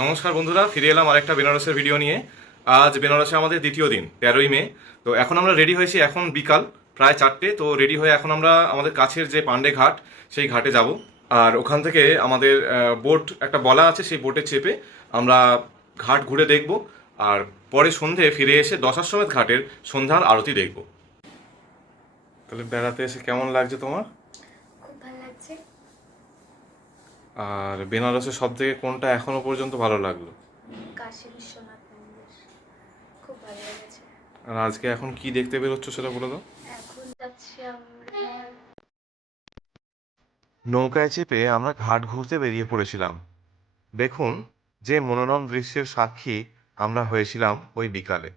নমস্কার বন্ধুরা, ফিরে এলাম আরেকটা বেনারসের ভিডিও নিয়ে। আজ বেনারসে আমাদের দ্বিতীয় দিন, 13ই মে। তো এখন আমরা রেডি হয়েছি, এখন বিকাল প্রায় 4টে। তো রেডি হয়ে এখন আমরা আমাদের কাছের যে পান্ডে ঘাট, সেই ঘাটে যাব। আর ওখান থেকে আমাদের বোট একটা বলা আছে, সেই বোটে চেপে আমরা ঘাট ঘুরে দেখব। আর পরে সন্ধে ফিরে এসে দশাশ্বমেধ ঘাটের সন্ধ্যার আরতি দেখব। তাহলে বেড়াতে এসে কেমন লাগছে তোমার? খুব ভালো লাগছে। আর বেনারসের সব থেকে কোনটা এখনো পর্যন্ত ভালো লাগলো? কাশী বিশ্বনাথ মন্দির খুব ভালো লেগেছে। আর আজকে এখন কি দেখতে বেরোচ্ছ সেটা বলে দাও। এখন যাচ্ছি আমরা। নৌকায় চেপে আমরা ঘাট ঘুরতে বেরিয়ে পড়েছিলাম। দেখুন, যে মনোরম দৃশ্যের সাক্ষী আমরা হয়েছিলাম ওই বিকালে।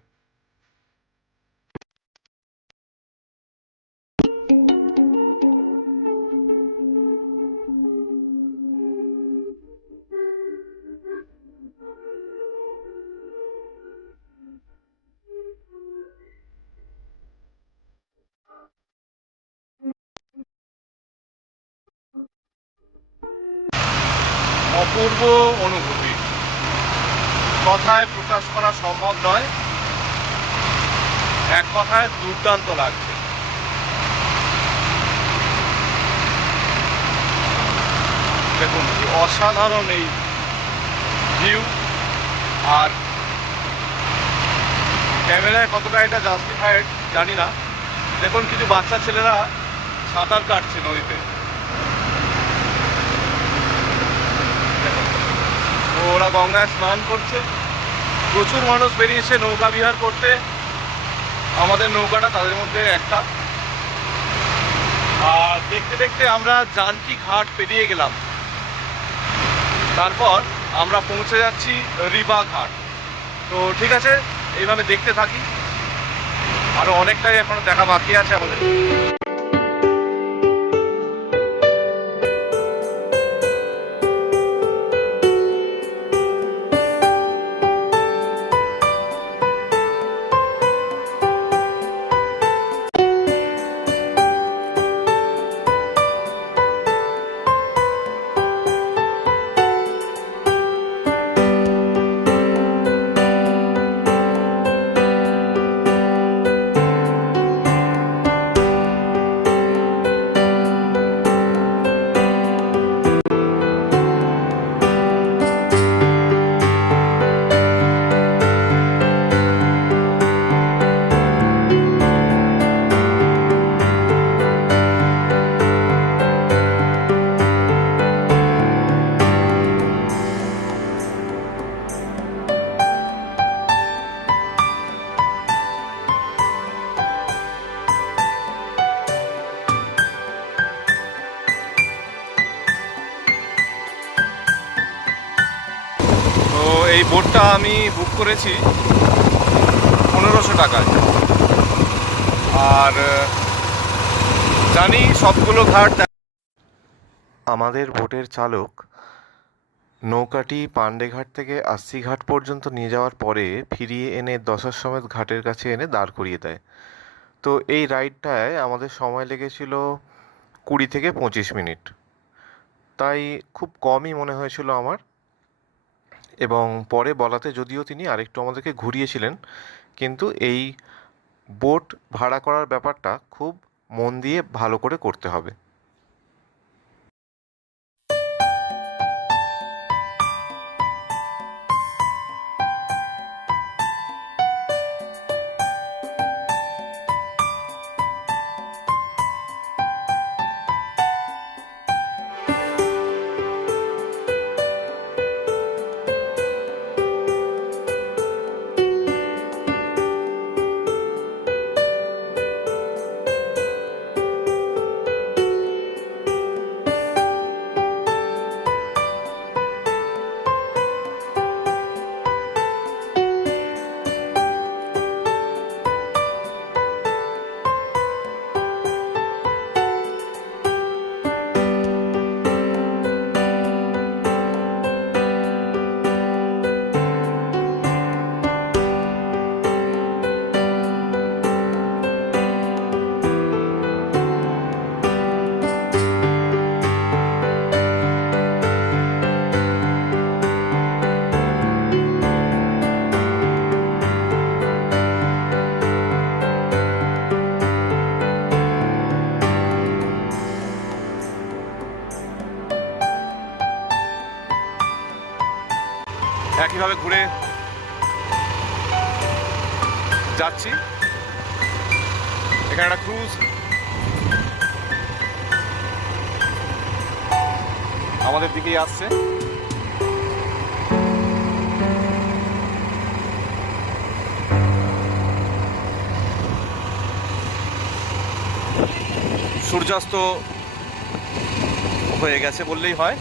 অপূর্ব অনুভূতি, কথায় প্রকাশ করা সম্ভব নয়। এক কথায় দুর্দান্ত লাগছে। দেখুন কি অসাধারণ এই ভিউ। আর ক্যামেরায় কতটা এটা জাস্টিফাইড জানি না। দেখুন কিছু বাচ্চা ছেলেরা সাঁতার কাটছে নদীতে। দেখুন, তো ওরা গঙ্গায় স্নান করছে। প্রচুর মানুষ বেরিয়েছে নৌকা বিহার করতে। আমাদের নৌকাটা তাদের মধ্যে একটা। আর দেখতে দেখতে আমরা জানকী ঘাট পেরিয়ে গেলাম। তারপর আমরা পৌঁছে যাচ্ছি রিবা ঘাট। তো ঠিক আছে, এইভাবে দেখতে থাকি। আরো অনেকটাই এখনো দেখা বাকি আছে আমাদের। তো এই বোটটা আমি বুক করেছি 1500 টাকায়। আর জানি সবগুলো ঘাট। আমাদের বোটের চালক নৌকাটি পান্ডেঘাট থেকে আস্সিঘাট পর্যন্ত নিয়ে যাওয়ার পরে ফিরিয়ে এনে দশাশ্বমেধ ঘাটের কাছে এনে দাঁড় করিয়ে দেয়। তো এই রাইডটায় আমাদের সময় লেগেছিল 20 থেকে 25 মিনিট। তাই খুব কমই মনে হয়েছিল আমার। এবং পরে বলাতে যদিও তিনি আরেকটু আমাদেরকে ঘুরিয়েছিলেন, কিন্তু এই বোট ভাড়া করার ব্যাপারটা খুব মন দিয়ে ভালো করে করতে হবে। একইভাবে ঘুরে যাচ্ছি। এখানে একটা ক্রুজ আমাদের দিকেই আসছে। সূর্যাস্ত হয়ে গেছে বললেই হয়।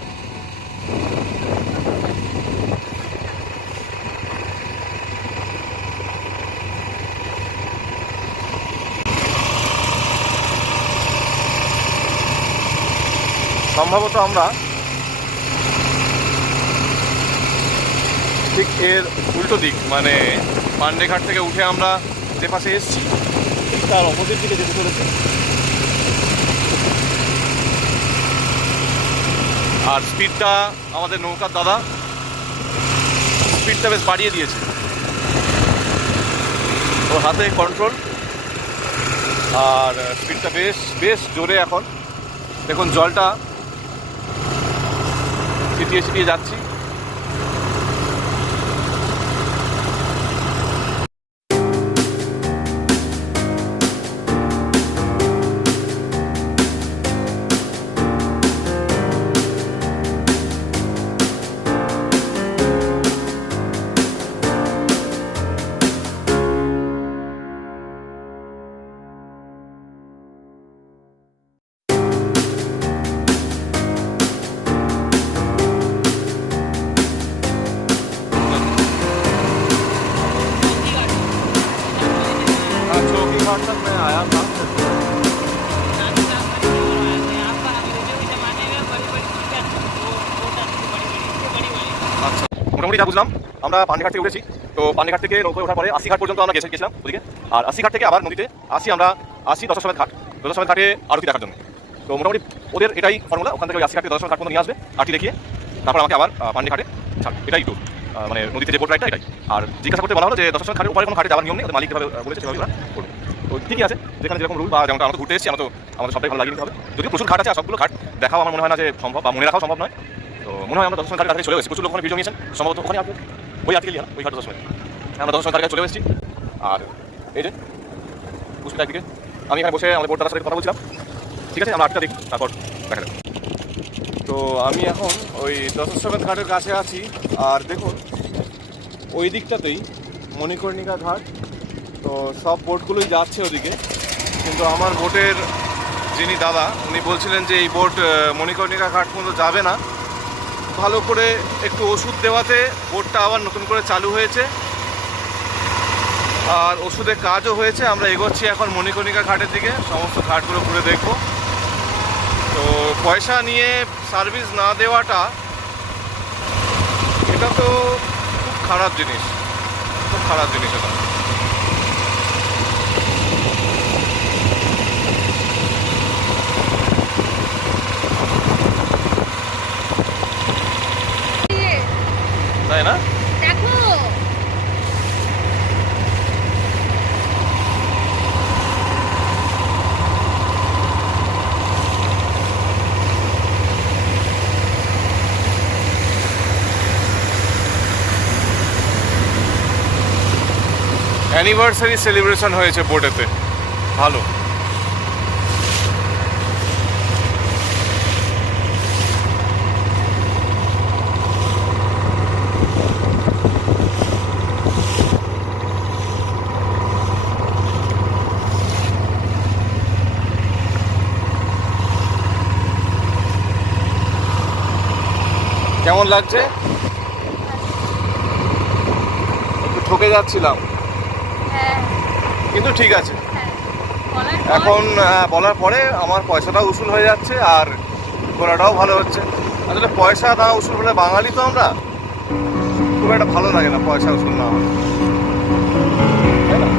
সম্ভবত আমরা ঠিক এর উল্টো দিক, মানে পান্ডেঘাট থেকে উঠে আমরা যে পাশে এসেছি তার অপোজিট দিকে যেতে চলেছি। আর স্পিডটা আমাদের নৌকার দাদা স্পিডটা বেশ বাড়িয়ে দিয়েছে, ওর হাতে কন্ট্রোল, আর স্পিডটা বেশ বেশ জোরে। এখন দেখুন জলটা ছিটিয়ে ছিটিয়ে যাচ্ছি। चौकीघाट तक मैं आया था। আচ্ছা, মোটামুটি যা বুঝলাম আমরা পান্ডেঘাট থেকে উঠেছি। তো পান্ডেঘাট থেকে নৌকায় ওঠার পরে 80 ঘাট পর্যন্ত আমরা গেছিলাম ওদিকে। আর 80 ঘাট থেকে আবার নদীতে আমরা 10 ঘাট, 10 ঘাটে আরতি দেখার জন্য। তো মোটামুটি ওদের এটাই ফর্মুলা, ওখান থেকে ওই 80 ঘাট থেকে 10 ঘাট পর্যন্ত নিয়ে আসবে, আরতি দেখিয়ে তারপর আমাকে আবার পান্ডেঘাটে ছাড়বে। এটাই তো মানে নদীতে যে বোট রাইডটা এটাই। আর জিজ্ঞাসা করতে বলা হলো যে 10 ঘাটের উপরে কোনো ঘাটে যাওয়ার নিয়ম নেই, ওদের মালিক যেভাবে বলেছে সেভাবে ওরা করবে। তো ঠিকই আছে, যেখানে যেরকম রুল বা যেমন আমরা তো ঘুরতে এসেছি, আমরা তো আমাদের সবটাই ভালো লাগিয়ে নিতে হবে। যদিও প্রচুর ঘাট আছে, আর সবগুলো ঘাট দেখাও আমার মনে হয় না যে সম্ভব, বা মনে রাখাও সম্ভব নয়। তো মনে হয় আমরা 10 ঘাটের কাছে চলে এসেছি। প্রচুর লোক ওখানে ভিডিও নিয়েছেন, সম্ভবত ওখানে আসবে ওই আর্টিকেল ওই ঘাট 10 আমরা 10 ঘাটের কাছে চলে এসেছি। আর এই যে পুষ্পিতা একদিকে, আমি এখানে বসে আমাদের বোট দাদার সাথে কথা বলছিলাম। ঠিক আছে, আমরা আটটা দেখি, তারপর দেখা যাবে। তো আমি এখন ওই 10 ঘাটের কাছে আছি। আর দেখুন ওই দিকটাতেই মণিকর্ণিকা ঘাট। তো সব বোটগুলোই যাচ্ছে ওদিকে, কিন্তু আমার বোটের যিনি দাদা উনি বলছিলেন যে এই বোট মণিকর্ণিকা ঘাট পর্যন্ত যাবে না। ভালো করে একটু ওষুধ দেওয়াতে বোটটা আবার নতুন করে চালু হয়েছে, আর ওষুধের কাজও হয়েছে। আমরা এগোচ্ছি এখন মণিকর্ণিকা ঘাটের দিকে, সমস্ত ঘাটগুলো ঘুরে দেখব। তো পয়সা নিয়ে সার্ভিস না দেওয়াটা এটা তো খুব খারাপ জিনিস, খুব খারাপ জিনিস এটা। তাই না? দেখো অ্যানিভার্সারি সেলিব্রেশন হয়েছে বোটেতে, ভালো। কেমন লাগছে? একটু ঠকে যাচ্ছিলাম, হ্যাঁ কিন্তু ঠিক আছে। হ্যাঁ বলার পর এখন বলার পরে আমার পয়সাটাও উসুল হয়ে যাচ্ছে, আর ঘোরাটাও ভালো হচ্ছে। আসলে পয়সা না উসুল হলে, বাঙালি তো আমরা, খুব একটা ভালো লাগে না পয়সা উসুল না হলে, তাই না?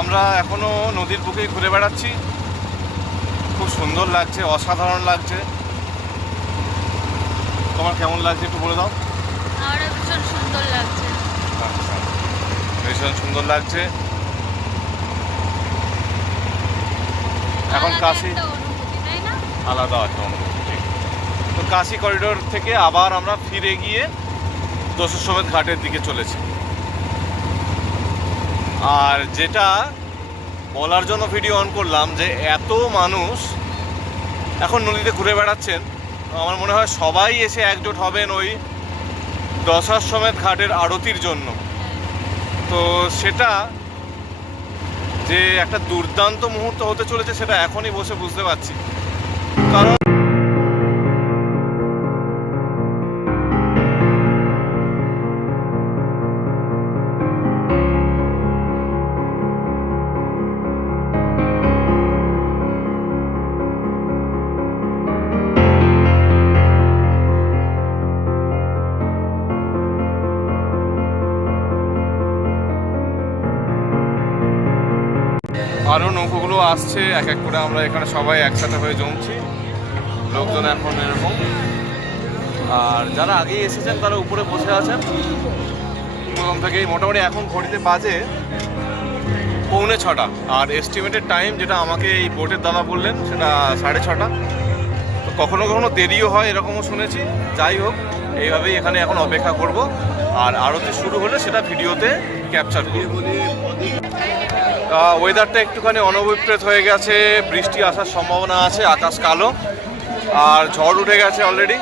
আমরা এখনো নদীর বুকেই ঘুরে বেড়াচ্ছি। খুব সুন্দর লাগছে, অসাধারণ লাগছে। তোমার কেমন লাগছে একটু বলে দাও। আমার ভীষণ সুন্দর লাগছে। আচ্ছা, ভীষণ সুন্দর লাগছে। এখন কাশি আলাদা একটা অনুভূতি। তো কাশি করিডোর থেকে আবার আমরা ফিরে গিয়ে দশসমেত ঘাটের দিকে চলেছি। আর যেটা বলার জন্য ভিডিও অন করলাম যে এত মানুষ এখন নদীতে ঘুরে বেড়াচ্ছেন, আমার মনে হয় সবাই এসে একজোট হবেন ওই দশাশ্বমেধ ঘাটের আরতির জন্য। তো সেটা যে একটা দুর্দান্ত মুহূর্ত হতে চলেছে সেটা এখনই বসে বুঝতে পারছি। কারণ আরও নৌকোগুলো আসছে এক এক করে। আমরা এখানে সবাই একসাথে হয়ে জমছি, লোকজন এখন এরকম। আর যারা আগেই এসেছেন তারা উপরে বসে আছেন প্রথম থেকেই। মোটামুটি এখন ঘড়িতে বাজে 6:45, আর এস্টিমেটেড টাইম যেটা আমাকে এই বোটের দাদা বললেন সেটা 6:30। তো কখনো কখনো দেরিও হয় এরকমও শুনেছি। যাই হোক, এইভাবেই এখানে এখন অপেক্ষা করব। আর আরতি শুরু হলে সেটা ভিডিওতে ক্যাপচার করব। ওয়েদারটা একটুখানি অনভিপ্রেত হয়ে গেছে, বৃষ্টি আসার সম্ভাবনা আছে, আকাশ কালো আর ঝড় উঠে গেছে অলরেডি।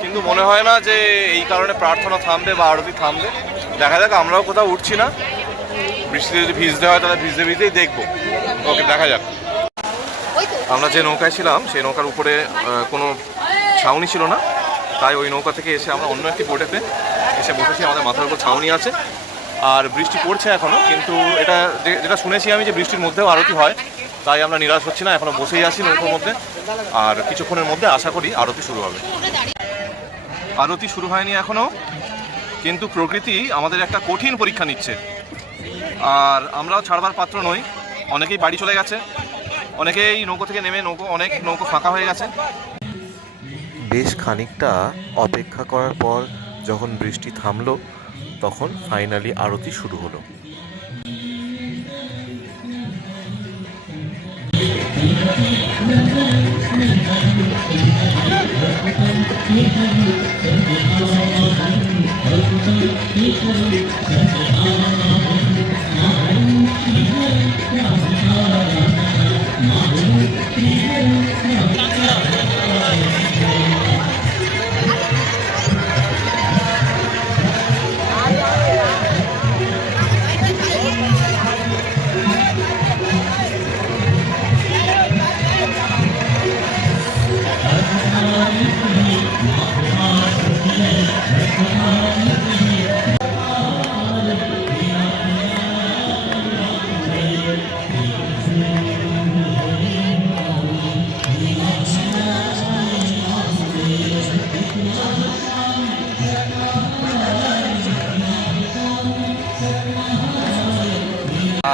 কিন্তু মনে হয় না যে এই কারণে প্রার্থনা থামবে বা আরতি থামবে। দেখা যাক, আমরাও কোথাও উঠছি না। বৃষ্টিতে যদি ভিজতে হয় তাহলে ভিজতে ভিজতেই দেখবো। ওকে, দেখা যাক। আমরা যে নৌকায় ছিলাম সেই নৌকার উপরে কোনো ছাউনি ছিল না, তাই ওই নৌকা থেকে এসে আমরা অন্য একটি বোটেতে এসে বসেছি। আমাদের মাথার উপর ছাউনি আছে আর বৃষ্টি পড়ছে এখনও, কিন্তু এটা যেটা শুনেছি আমি যে বৃষ্টির মধ্যেও আরতি হয়, তাই আমরা নিরাশ হচ্ছি না, এখনও বসেই আছি নৌকার মধ্যে। আর কিছুক্ষণের মধ্যে আশা করি আরতি শুরু হবে। আরতি শুরু হয়নি এখনও, কিন্তু প্রকৃতি আমাদের একটা কঠিন পরীক্ষা নিচ্ছে। আর আমরাও ছাড়বার পাত্র নই। অনেকেই বাড়ি চলে গেছে, অনেকেই নৌকো থেকে নেমে অনেক নৌকো ফাঁকা হয়ে গেছে। বেশ খানিকটা অপেক্ষা করার পর যখন বৃষ্টি থামলো, তখন ফাইনালি আরতি শুরু হলো।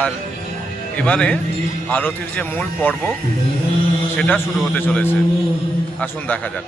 আর এবারে আরতির যে মূল পর্ব সেটা শুরু হতে চলেছে। আসুন দেখা যাক।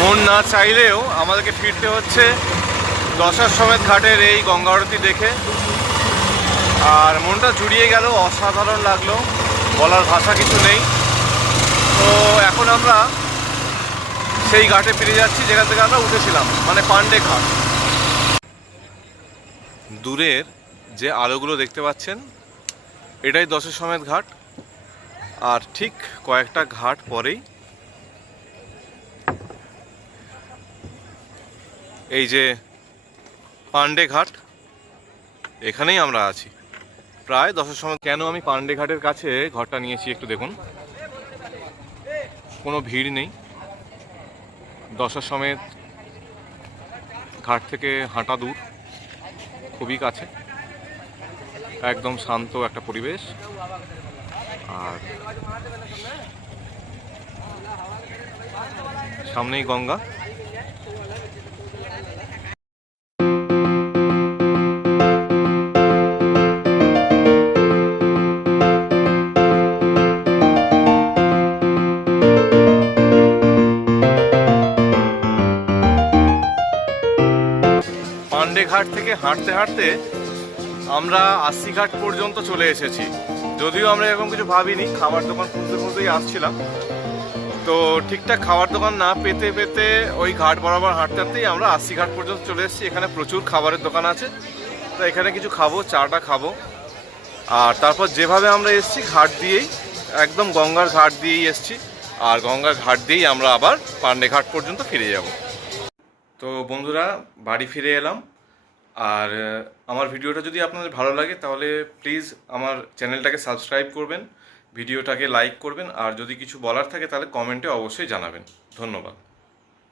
মন না চাইলেও আমাদেরকে ফিরতে হচ্ছে দশাশ্বমেধ ঘাটের এই গঙ্গা আরতি দেখে। আর মনটা জুড়িয়ে গেল, অসাধারণ লাগলো, বলার ভাষা কিছু নেই। তো এখন আমরা সেই ঘাটে ফিরে যাচ্ছি যেখান থেকে আমরা উঠেছিলাম, মানে পান্ডে ঘাট। দূরের যে আলোগুলো দেখতে পাচ্ছেন এটাই দশাশ্বমেধ ঘাট। আর ঠিক কয়েকটা ঘাট পরেই এই যে পান্ডে ঘাট, এখানেই আমরা আছি প্রায় দশাশ্বমেধ। কেন আমি পান্ডে ঘাটের কাছে ঘরটা নিয়েছি একটু দেখুন, কোনো ভিড় নেই। দশাশ্বমেধ ঘাট থেকে হাঁটা দূর, খুবই কাছে, একদম শান্ত একটা পরিবেশ। আর সামনেই গঙ্গা। পান্ডে ঘাট থেকে হাঁটতে হাঁটতে আমরা আশি ঘাট পর্যন্ত চলে এসেছি। যদিও আমরা এরকম কিছু ভাবিনি, খাবার দোকান খুঁজতে খুঁজতেই আসছিলাম। তো ঠিকঠাক খাবার দোকান না পেতে পেতে ওই ঘাট বরাবর হাঁটতে হাঁটতেই আমরা আশি ঘাট পর্যন্ত চলে এসেছি। এখানে প্রচুর খাবারের দোকান আছে, তো এখানে কিছু খাবো, চাটা খাবো। আর তারপর যেভাবে আমরা এসেছি ঘাট দিয়েই, একদম গঙ্গার ঘাট দিয়েই এসেছি। আর গঙ্গার ঘাট দিয়েই আমরা আবার পান্ডে ঘাট পর্যন্ত ফিরে যাব। তো বন্ধুরা, বাড়ি ফিরে এলাম। আর আমার ভিডিওটা যদি আপনাদের ভালো লাগে তাহলে প্লিজ আমার চ্যানেলটাকে সাবস্ক্রাইব করবেন, ভিডিওটাকে লাইক করবেন, আর যদি কিছু বলার থাকে তাহলে কমেন্টে অবশ্যই জানাবেন। ধন্যবাদ।